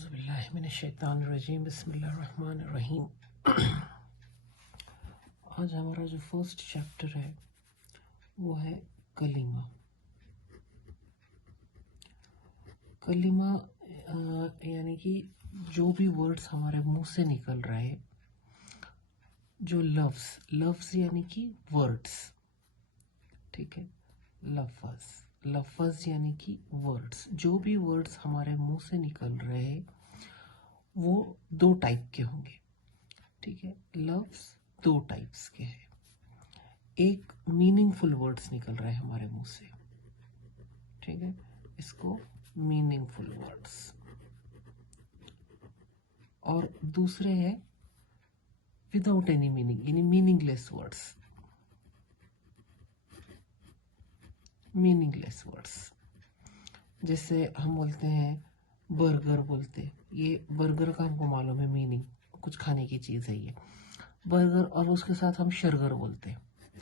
اعوذ باللہ من الشیطان الرجیم، بسم اللہ الرحمن الرحیم۔ آج ہمارا جو فرسٹ چیپٹر ہے وہ ہے کلمہ۔ کلمہ یعنی کہ جو بھی ورڈز ہمارے منہ سے نکل رہے، جو لفظ یعنی کہ ورڈز، ٹھیک ہے، لفظ یعنی کہ ورڈز، جو بھی ورڈز ہمارے منہ سے نکل رہے وہ دو ٹائپ کے ہوں گے، ٹھیک ہے۔ لفظ دو ٹائپس کے ہیں، ایک میننگ فل ورڈز نکل رہے ہمارے منہ سے، ٹھیک ہے، اس کو میننگ فل ورڈز، اور دوسرے ہے وداؤٹ اینی میننگ یعنی میننگ لیس ورڈز، میننگ لیس ورڈز۔ جیسے ہم بولتے ہیں برگر، بولتے یہ برگر کا ہم کو معلوم ہے میننگ، کچھ کھانے کی چیز ہے یہ برگر، اور اس کے ساتھ ہم شرگر بولتے ہیں۔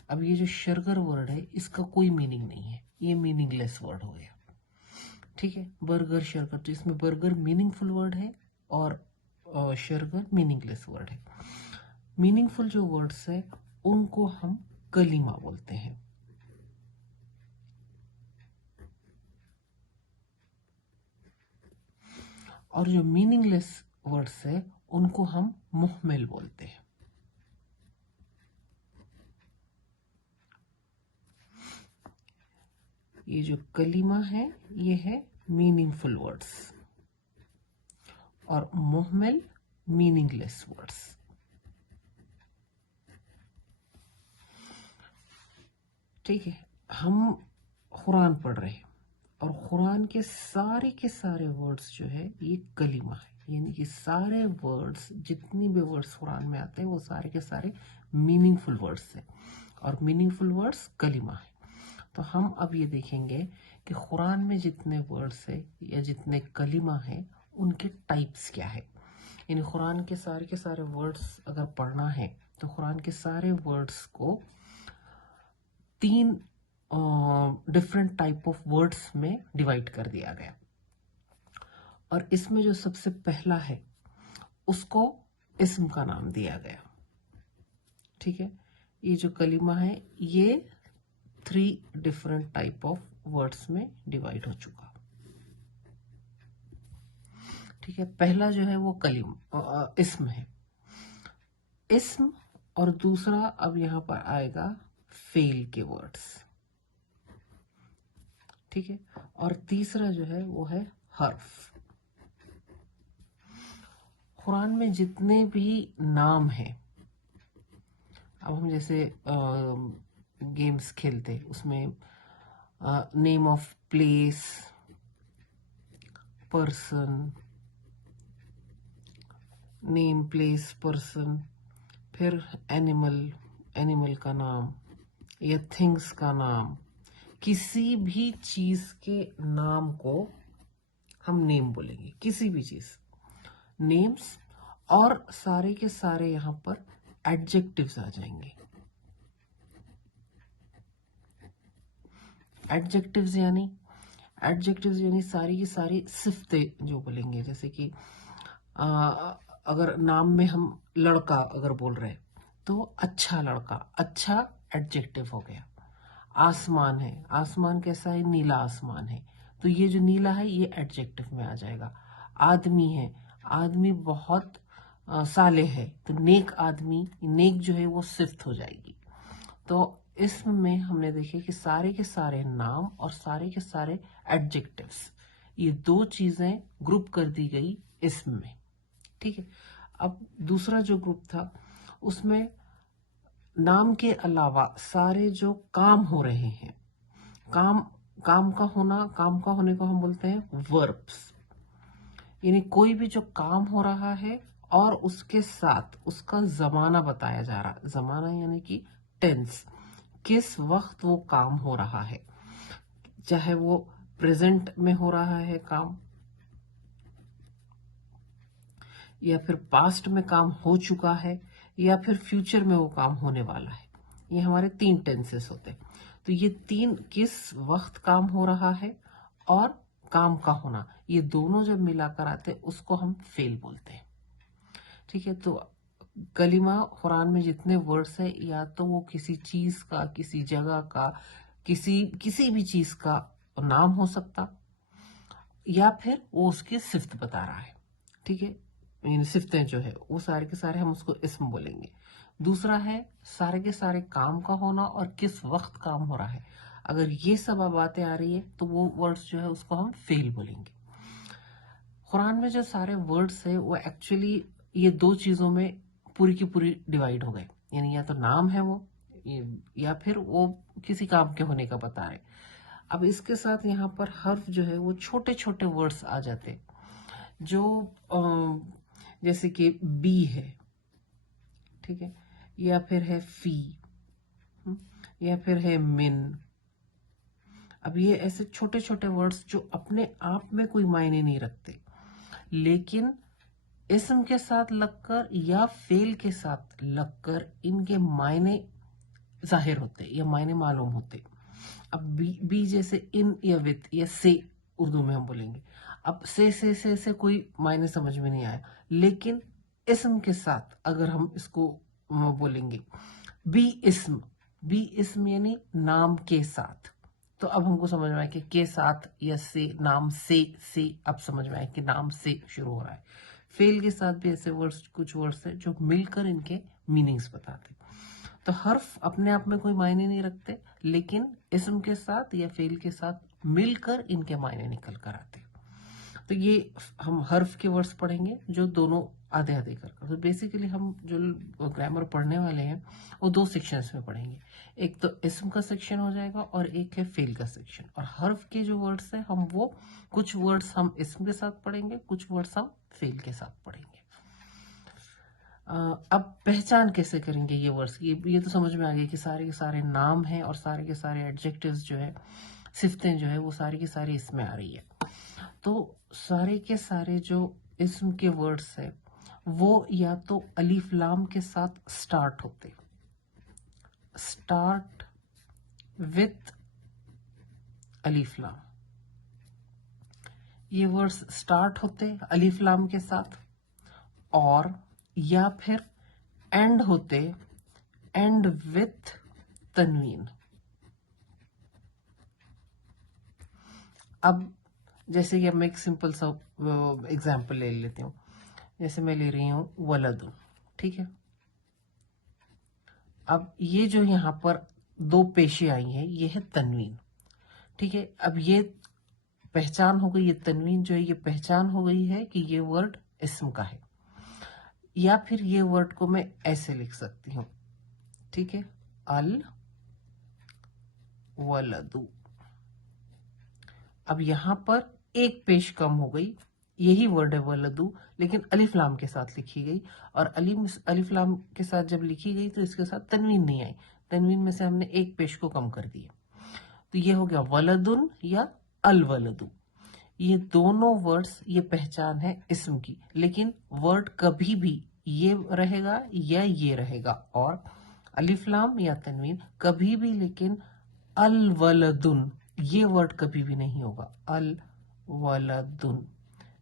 اب یہ جو شرگر ورڈ ہے اس کا کوئی میننگ نہیں ہے، یہ میننگ لیس ورڈ ہو گیا، ٹھیک ہے۔ برگر شرگر، تو اس میں برگر میننگ فل ورڈ ہے اور شرگر میننگ لیس ورڈ ہے۔ میننگ فل جو ورڈز ہے ان کو ہم کلمہ بولتے ہیں، اور جو میننگ لیس ورڈز ہے ان کو ہم محمل بولتے ہیں۔ یہ جو کلمہ ہے یہ ہے میننگ فل ورڈز، اور محمل میننگ لیس ورڈز۔ ٹھیک ہے، ہم قرآن پڑھ رہے ہیں اور قرآن کے سارے ورڈز جو ہے یہ کلمہ ہے، یعنی کہ سارے ورڈز، جتنی بھی ورڈز قرآن میں آتے ہیں وہ سارے کے سارے میننگ فل ورڈز ہیں، اور میننگ فل ورڈز کلمہ ہے۔ تو ہم اب یہ دیکھیں گے کہ قرآن میں جتنے ورڈز ہیں یا جتنے کلمہ ہیں ان کے ٹائپس کیا ہے، یعنی قرآن کے سارے ورڈز اگر پڑھنا ہے تو قرآن کے سارے ورڈز کو تین ڈفرینٹ ٹائپ آف ورڈز میں ڈیوائڈ کر دیا گیا، اور اس میں جو سب سے پہلا ہے اس کو اسم کا نام دیا گیا، ٹھیک ہے۔ یہ جو کلمہ ہے یہ 3 ڈفرینٹ ٹائپ آف ورڈز میں ڈیوائڈ ہو چکا، ٹھیک ہے۔ پہلا جو ہے وہ اسم ہے، اسم، اور دوسرا اب یہاں پر آئے گا فعل کے ورڈز، ٹھیک ہے، اور تیسرا جو ہے وہ ہے حرف۔ قرآن میں جتنے بھی نام ہیں، اب ہم جیسے گیمز کھیلتے اس میں name of place, person, name place person, پھر اینیمل کا نام یا تھنگس کا نام، کسی بھی چیز کے نام کو ہم نیم بولیں گے، کسی بھی چیز نیمز، اور سارے کے سارے یہاں پر ایڈجیکٹیوز آ جائیں گے۔ ایڈجیکٹیوز یعنی ساری کی ساری صفتیں جو بولیں گے، جیسے کہ اگر نام میں ہم لڑکا اگر بول رہے تو اچھا لڑکا، اچھا ایڈجیکٹیو ہو گیا۔ آسمان ہے، آسمان کیسا ہے، نیلا آسمان ہے، تو یہ جو نیلا ہے یہ ایڈجیکٹیو میں آ جائے گا۔ آدمی ہے، آدمی بہت صالح ہے، تو نیک آدمی، نیک جو ہے وہ صفت ہو جائے گی۔ تو اسم میں ہم نے دیکھے کہ سارے کے سارے نام اور سارے کے سارے ایڈجیکٹیوز، یہ دو چیزیں گروپ کر دی گئی اسم میں، ٹھیک ہے۔ اب دوسرا جو گروپ تھا اس میں نام کے علاوہ سارے جو کام ہو رہے ہیں، کام کا ہونے کو ہم بولتے ہیں وربس، یعنی کوئی بھی جو کام ہو رہا ہے اور اس کے ساتھ اس کا زمانہ بتایا جا رہا، زمانہ یعنی کہ ٹینس، کس وقت وہ کام ہو رہا ہے، چاہے وہ پریزنٹ میں ہو رہا ہے کام، یا پھر پاسٹ میں کام ہو چکا ہے، یا پھر فیوچر میں وہ کام ہونے والا ہے۔ یہ ہمارے 3 ٹینسز ہوتے ہیں۔ تو یہ 3 کس وقت کام ہو رہا ہے اور کام کا ہونا، یہ دونوں جب ملا کر آتے اس کو ہم فعل بولتے ہیں. ٹھیک ہے. تو کلمہ قرآن میں جتنے ورڈز ہیں یا تو وہ کسی چیز کا، کسی جگہ کا، کسی بھی چیز کا نام ہو سکتا، یا پھر وہ اس کی صفت بتا رہا ہے. ٹھیک ہے. یعنی صفتیں جو ہے وہ سارے کے سارے ہم اس کو اسم بولیں گے. دوسرا ہے سارے کے سارے کام کا ہونا اور کس وقت کام ہو رہا ہے. اگر یہ سب باتیں آ رہی ہے تو وہ ورڈز جو ہے اس کو ہم فعل بولیں گے. قرآن میں جو سارے ورڈز ہیں وہ ایکچولی یہ دو چیزوں میں پوری کی پوری ڈیوائیڈ ہو گئے. یعنی یا تو نام ہے وہ، یا پھر وہ کسی کام کے ہونے کا بتا رہے. اب اس کے ساتھ یہاں پر حرف جو ہے وہ چھوٹے چھوٹے ورڈز آ جاتے جو جیسے کہ بی ہے. ٹھیک ہے. یا پھر ہے فی، یا پھر ہے من. اب یہ ایسے چھوٹے چھوٹے ورڈز جو اپنے آپ میں کوئی معنی نہیں رکھتے، لیکن اسم کے ساتھ لگ کر یا فعل کے ساتھ لگ کر ان کے معنی ظاہر ہوتے یا معنی معلوم ہوتے. اب بی جیسے ان یا وتھ یا سے اردو میں ہم بولیں گے. اب سے کوئی معنی سمجھ میں نہیں آیا، لیکن اسم کے ساتھ اگر ہم اس کو بولیں گے بی اسم یعنی نام کے ساتھ، تو اب ہم کو سمجھ میں آئے کہ کے ساتھ یا سے، نام سے اب سمجھ میں آئے کہ نام سے شروع ہو رہا ہے. فعل کے ساتھ بھی ایسے ورڈز، کچھ ورڈز ہیں جو مل کر ان کے میننگز بتاتے. تو حرف اپنے آپ میں کوئی معنی نہیں رکھتے، لیکن اسم کے ساتھ یا فعل کے ساتھ مل کر ان کے معنی نکل کر آتے. تو یہ ہم حرف کے ورڈز پڑھیں گے جو دونوں آدھے آدھے کر. تو بیسیکلی ہم جو گرامر پڑھنے والے ہیں وہ دو سیکشنز میں پڑھیں گے. ایک تو اسم کا سیکشن ہو جائے گا اور ایک ہے فعل کا سیکشن. اور حرف کے جو ورڈز ہیں ہم وہ کچھ ورڈز ہم اسم کے ساتھ پڑھیں گے، کچھ ورڈز ہم فعل کے ساتھ پڑھیں گے. اب پہچان کیسے کریں گے یہ ورڈز؟ یہ تو سمجھ میں آ گئی کہ سارے کے سارے نام ہیں اور سارے کے سارے ایڈجیکٹیوز جو ہے، صفتیں جو ہے وہ ساری کی ساری اس میں آ رہی ہے. تو سارے کے سارے جو اسم کے ورڈز ہیں وہ یا تو الف لام کے ساتھ سٹارٹ ہوتے، سٹارٹ وتھ الف لام. یہ ورڈز سٹارٹ ہوتے الف لام کے ساتھ، اور یا پھر اینڈ ہوتے اینڈ وتھ تنوین. اب جیسے کہ میں ایک سمپل سا ایگزامپل لے لیتی ہوں. جیسے میں لے رہی ہوں ولد. ٹھیک ہے. اب یہ جو یہاں پر دو پیشے آئی ہیں یہ ہے تنوین. ٹھیک ہے. اب یہ پہچان ہو گئی، یہ تنوین جو ہے یہ پہچان ہو گئی ہے کہ یہ ورڈ اسم کا ہے. یا پھر یہ ورڈ کو میں ایسے لکھ سکتی ہوں. ٹھیک ہے. الولد. اب یہاں پر ایک پیش کم ہو گئی، یہی ورڈ ہے ولدو، لیکن الف لام کے ساتھ لکھی گئی. اور الف لام کے ساتھ جب لکھی گئی تو اس کے ساتھ تنوین نہیں آئی. تنوین میں سے ہم نے ایک پیش کو کم کر دیا. تو یہ ہو گیا ولدن یا الولدو. یہ دونوں ورڈز یہ پہچان ہے اسم کی، لیکن ورڈ کبھی بھی یہ رہے گا یا یہ رہے گا. اور الف لام یا تنوین کبھی بھی، لیکن الولدن یہ ورڈ کبھی بھی نہیں ہوگا. الولدن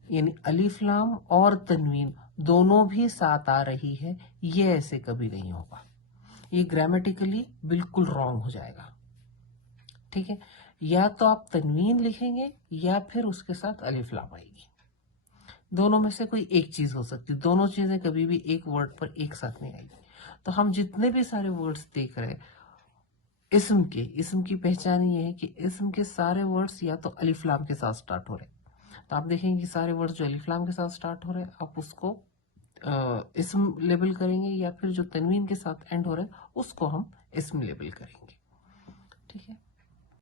یعنی الف لام اور تنوین دونوں بھی ساتھ آ رہی ہے، یہ ایسے کبھی نہیں ہوگا. یہ گرامیٹیکلی بالکل رانگ ہو جائے گا. ٹھیک ہے. یا تو آپ تنوین لکھیں گے یا پھر اس کے ساتھ الف لام آئے گی. دونوں میں سے کوئی ایک چیز ہو سکتی. دونوں چیزیں کبھی بھی ایک ورڈ پر ایک ساتھ نہیں آئے گی. تو ہم جتنے بھی سارے ورڈز دیکھ رہے اسم کی پہچان یہ ہے کہ اسم کے سارے ورڈز یا تو الف لام کے ساتھ سٹارٹ ہو رہے. تو آپ دیکھیں گے کہ سارے ورڈز جو الف لام کے ساتھ سٹارٹ ہو رہے آپ اس کو اسم لیبل کریں گے، یا پھر جو تنوین کے ساتھ اینڈ ہو رہے اس کو ہم اسم لیبل کریں گے. ٹھیک ہے.